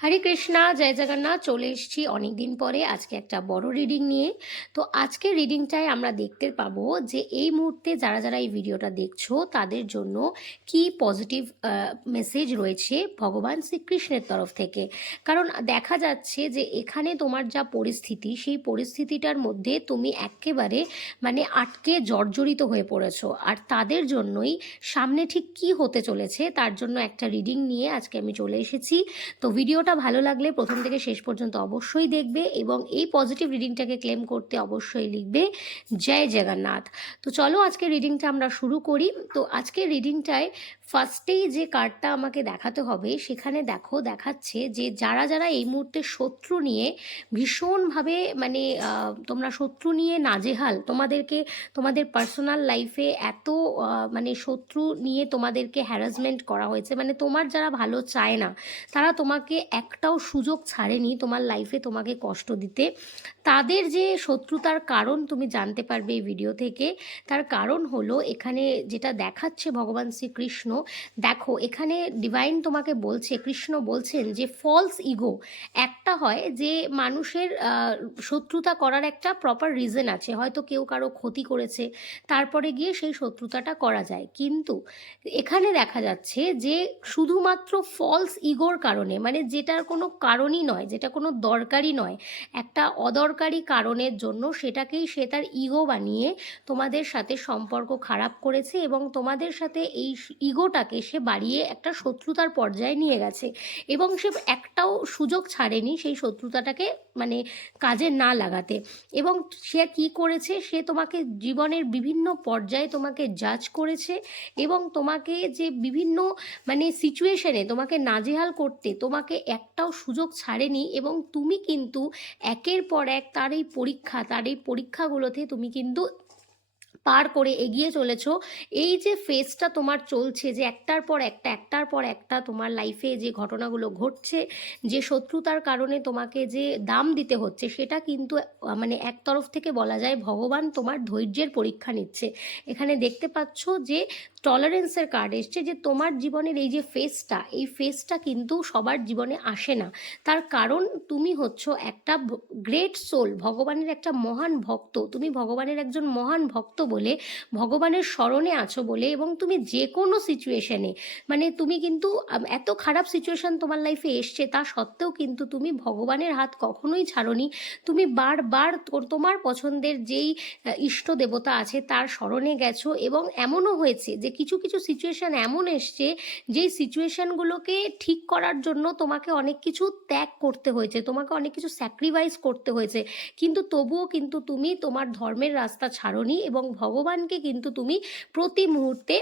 হরে কৃষ্ণা, জয় জগন্নাথ। চলে এসেছি অনেকদিন পরে আজকে একটা বড় রিডিং নিয়ে। তো আজকের রিডিংটায় আমরা দেখতে পাবো যে এই মুহূর্তে যারা যারা এই ভিডিওটা দেখছো তাদের জন্য কি পজিটিভ মেসেজ রয়েছে ভগবান শ্রীকৃষ্ণের তরফ থেকে। কারণ দেখা যাচ্ছে যে এখানে তোমার যা পরিস্থিতি, সেই পরিস্থিতিটার মধ্যে তুমি একেবারে আটকে জর্জরিত হয়ে পড়েছো, আর তাদের জন্যই সামনে ঠিক কি হতে চলেছে তার জন্য একটা রিডিং নিয়ে আজকে আমি চলে এসেছি। তো ভিডিওটা ভালো লাগলে প্রথম থেকে শেষ পর্যন্ত অবশ্যই দেখবে এবং এই পজিটিভ রিডিংটাকে ক্লেম করতে অবশ্যই লিখবে জয় জগন্নাথ। তো চলো আজকে রিডিংটা আমরা শুরু করি। তো আজকের রিডিংটায় ফার্স্টেই যে কার্ডটা আমাকে দেখাতে হবে সেখানে দেখাচ্ছে যে যারা যারা এই মুহূর্তে শত্রু নিয়ে ভীষণভাবে তোমরা শত্রু নিয়ে নাজেহাল, তোমাদের পার্সোনাল লাইফে এত শত্রু নিয়ে তোমাদেরকে হ্যারাসমেন্ট করা হয়েছে, তোমার যারা ভালো চায় না তারা তোমাকে একটাও সুযোগ ছাড়েনি তোমার লাইফে তোমাকে কষ্ট দিতে। তাদের যে শত্রুতার কারণ তুমি জানতে পারবে এই ভিডিও থেকে। তার কারণ হলো এখানে যেটা দেখাচ্ছে ভগবান শ্রীকৃষ্ণ, দেখো এখানে ডিভাইন তোমাকে বলছে, কৃষ্ণ বলছেন যে ফলস ইগো একটা হয়, যে মানুষের শত্রুতা করার একটা প্রপার রিজন আছে, হয়তো কেউ কারো ক্ষতি করেছে তারপরে গিয়ে সেই শত্রুতাটা করা যায়। কিন্তু এখানে দেখা যাচ্ছে যে শুধুমাত্র ফলস ইগোর কারণে, যেটার কোনো কারণই নয়, যেটা কোনো দরকারই নয়, একটা অদরকারি কারণের জন্য সেটাকেই সে তার ইগো বানিয়ে তোমাদের সাথে সম্পর্ক খারাপ করেছে এবং তোমাদের সাথে এই ইগোটাকে সে বাড়িয়ে একটা শত্রুতার পর্যায়ে নিয়ে গেছে এবং সে একটাও সুযোগ ছাড়েনি সেই শত্রুতাটাকে কাজে না লাগাতে। এবং সে কি করেছে, সে তোমাকে জীবনের বিভিন্ন পর্যায়ে তোমাকে জাজ করেছে এবং তোমাকে যে বিভিন্ন সিচুয়েশনে তোমাকে নাজেহাল করতে তোমাকে একটাও সুযোগ ছাড়েনি। এবং তুমি কিন্তু একের পর এক তার এই পরীক্ষাগুলোতে তুমি কিন্তু পার করে এগিয়ে চলেছো। এই যে ফেজটা তোমার চলছে, যে একটার পর একটা তোমার লাইফে যে ঘটনাগুলো ঘটছে, যে শত্রুতার কারণে তোমাকে যে দাম দিতে হচ্ছে, সেটা কিন্তু এক তরফ থেকে বলা যায় ভগবান তোমার ধৈর্যের পরীক্ষা নিচ্ছে। এখানে দেখতে পাচ্ছ যে টলারেন্সের কার্ড এসছে, যে তোমার জীবনের এই যে এই ফেজটা কিন্তু সবার জীবনে আসে না। তার কারণ তুমি হচ্ছ একটা গ্রেট সোল, ভগবানের একটা মহান ভক্ত, তুমি ভগবানের একজন মহান ভক্ত বলে, ভগবানের স্মরণে আছো বলে, এবং তুমি যে কোনো সিচুয়েশনে তুমি কিন্তু এত খারাপ সিচুয়েশন তোমার লাইফে এসছে তা সত্ত্বেও কিন্তু তুমি ভগবানের হাত কখনোই ছাড়োনি। তুমি বারবার তোমার পছন্দের যেই ইষ্ট দেবতা আছে তার স্মরণে গেছো। এবং এমনও হয়েছে যে কিছু কিছু সিচুয়েশন এমন এসছে যেই সিচুয়েশনগুলোকে ঠিক করার জন্য তোমাকে অনেক কিছু ত্যাগ করতে হয়েছে, তোমাকে অনেক কিছু স্যাক্রিফাইস করতে হয়েছে, কিন্তু তবুও কিন্তু তুমি তোমার ধর্মের রাস্তা ছাড়োনি এবং ভগবানকে কিন্তু তুমি প্রতি মুহূর্তে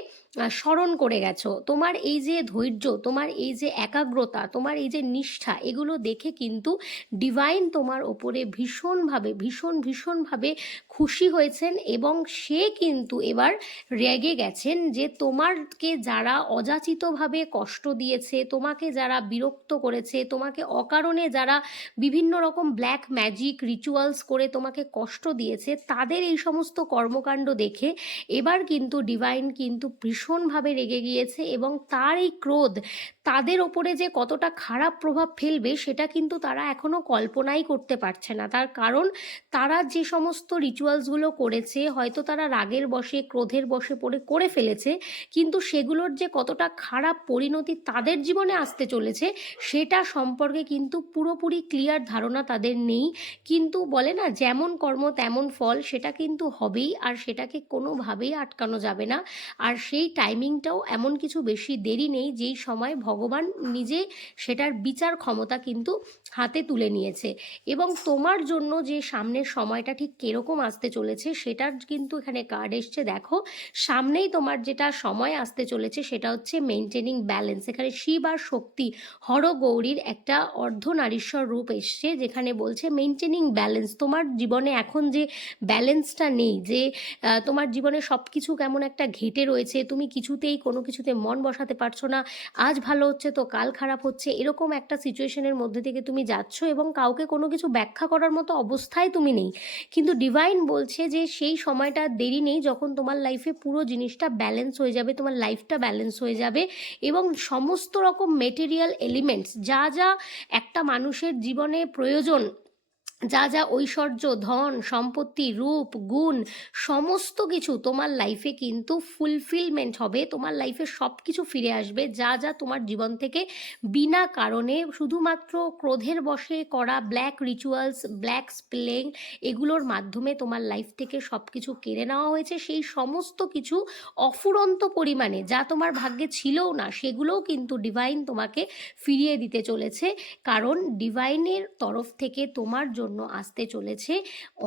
স্মরণ করে গেছো। তোমার এই যে ধৈর্য, তোমার এই যে একাগ্রতা, তোমার এই যে নিষ্ঠা, এগুলো দেখে কিন্তু ডিভাইন তোমার ওপরে ভীষণভাবে খুশি হয়েছেন এবং সে কিন্তু এবার রেগে গেছেন যে তোমাকে যারা অযাচিতভাবে কষ্ট দিয়েছে, তোমাকে যারা বিরক্ত করেছে, তোমাকে অকারণে যারা বিভিন্ন রকম ব্ল্যাক ম্যাজিক রিচুয়ালস করে তোমাকে কষ্ট দিয়েছে, তাদের এই সমস্ত কর্মকাণ্ড দেখে এবার কিন্তু ডিভাইন কিন্তু ভীষণভাবে রেগে গিয়েছে এবং তার এই ক্রোধ তাদের ওপরে যে কতটা খারাপ প্রভাব ফেলবে সেটা কিন্তু তারা এখনো কল্পনাই করতে পারছে না। তার কারণ তারা যে সমস্ত রিচুয়ালসগুলো করেছে, হয়তো তারা রাগের বশে ক্রোধের বশে পড়ে করে ফেলেছে, কিন্তু সেগুলোর যে কতটা খারাপ পরিণতি তাদের জীবনে আসতে চলেছে সেটা সম্পর্কে কিন্তু পুরোপুরি ক্লিয়ার ধারণা তাদের নেই। কিন্তু বলে না, যেমন কর্ম তেমন ফল, সেটা কিন্তু হবেই, আর সেটাকে কোনোভাবেই আটকানো যাবে না। আর সেই টাইমিংটাও এমন কিছু বেশি দেরি নেই যেই সময় ভগবান নিজে সেটার বিচার ক্ষমতা কিন্তু হাতে তুলে নিয়েছে। এবং তোমার জন্য যে সামনের সময়টা ঠিক কিরকম আসতে চলেছে সেটার কিন্তু এখানে কার্ড এসছে। দেখো সামনেই তোমার যেটা সময় আসতে চলেছে সেটা হচ্ছে মেনটেনিং ব্যালেন্স। এখানে শিব আর শক্তি হরগৌরীর একটা অর্ধনারীশ্বর রূপ এসছে, যেখানে বলছে মেনটেনিং ব্যালেন্স। তোমার জীবনে এখন যে ব্যালেন্সটা নেই, যে তোমার জীবনে সব কিছু কেমন একটা ঘেঁটে রয়েছে, তুমি কিছুতেই কোনো কিছুতে মন বসাতে পারছো না, আজ ভালো হচ্ছে তো কাল খারাপ হচ্ছে, এরকম একটা সিচুয়েশনের মধ্যে থেকে তুমি যাচ্ছ এবং কাউকে কোনো কিছু ব্যাখ্যা করার মতো অবস্থায় তুমি নেই। কিন্তু ডিভাইন বলছে যে সেই সময়টা দেরি নেই, যখন তোমার লাইফে পুরো জিনিসটা ব্যালেন্স হয়ে যাবে, তোমার লাইফটা ব্যালেন্স হয়ে যাবে এবং সমস্ত রকম মেটেরিয়াল এলিমেন্টস যা যা একটা মানুষের জীবনে প্রয়োজন, যা যা ঐশ্বর্য, ধন সম্পত্তি, রূপ গুণ, সমস্ত কিছু তোমার লাইফে কিন্তু ফুলফিলমেন্ট হবে, তোমার লাইফে সব কিছু ফিরে আসবে, যা যা তোমার জীবন থেকে বিনা কারণে শুধুমাত্র ক্রোধের বশে করা ব্ল্যাক রিচুয়ালস, ব্ল্যাক স্পেলিং, এগুলোর মাধ্যমে তোমার লাইফ থেকে সব কিছু কেড়ে নেওয়া হয়েছে, সেই সমস্ত কিছু অফুরন্ত পরিমাণে যা তোমার ভাগ্যে ছিলও না, সেগুলোও কিন্তু ডিভাইন তোমাকে ফিরিয়ে দিতে চলেছে। কারণ ডিভাইনের তরফ থেকে তোমার জন্য আসতে চলেছে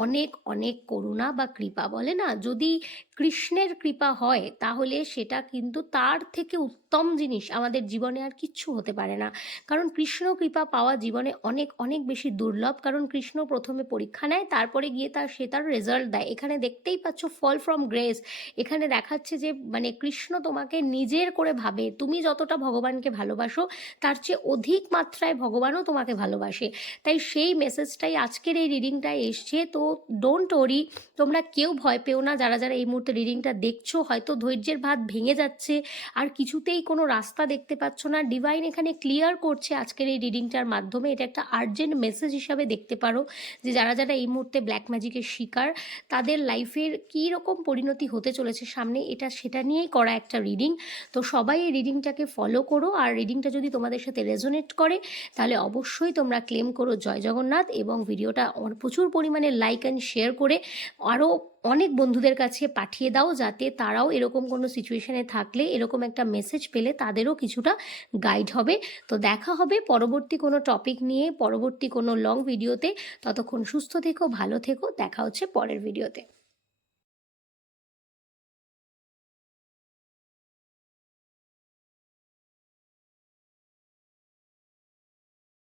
অনেক অনেক করুণা বা কৃপা। বলে না, যদি কৃষ্ণের কৃপা হয় তাহলে সেটা কিন্তু তার থেকে উত্তম জিনিস আমাদের জীবনে আর কিচ্ছু হতে পারে না। কারণ কৃষ্ণ কৃপা পাওয়া জীবনে অনেক অনেক বেশি দুর্লভ। কারণ কৃষ্ণ প্রথমে পরীক্ষা নেয়, তারপরে গিয়ে তার রেজাল্ট দেয়। এখানে দেখতেই পাচ্ছ ফল ফ্রম গ্রেস। এখানে দেখাচ্ছে যে মানে কৃষ্ণ তোমাকে নিজের করে ভাবে, তুমি যতটা ভগবানকে ভালোবাসো তার চেয়ে অধিক মাত্রায় ভগবানও তোমাকে ভালোবাসে। তাই সেই মেসেজটাই আজকের এই রিডিংটায় এসছে। তো ডোন্ট ওরি, তোমরা কেউ ভয় পেও না। যারা যারা এই মুহূর্তে রিডিংটা দেখছো, হয়তো ধৈর্যের ভাত ভেঙে যাচ্ছে, আর কিছুতেই কোনো রাস্তা দেখতে পাচ্ছ না, ডিভাইন এখানে ক্লিয়ার করছে আজকের এই রিডিংটার মাধ্যমে। এটা একটা আর্জেন্ট মেসেজ হিসাবে দেখতে পারো যে যারা যারা এই মুহূর্তে ব্ল্যাক ম্যাজিকের শিকার, তাদের লাইফের কী রকম পরিণতি হতে চলেছে সামনে, এটা সেটা নিয়েই করা একটা রিডিং। তো সবাই এই রিডিংটাকে ফলো করো, আর রিডিংটা যদি তোমাদের সাথে রেজোনেট করে তাহলে অবশ্যই তোমরা ক্লেম করো জয় জগন্নাথ, এবং ভিডিওটা প্রচুর পরিমাণে লাইক অ্যান্ড শেয়ার করে আরও অনেক বন্ধুদের কাছে পাঠিয়ে দাও, যাতে তারাও এরকম কোনো সিচুয়েশনে থাকলে, এরকম একটা মেসেজ পেলে তাদেরও কিছুটা গাইড হবে। তো দেখা হবে পরবর্তী কোনো টপিক নিয়ে, পরবর্তী কোনো লং ভিডিওতে। ততক্ষণ সুস্থ থেকো, ভালো থেকো, দেখা হচ্ছে পরের ভিডিওতে।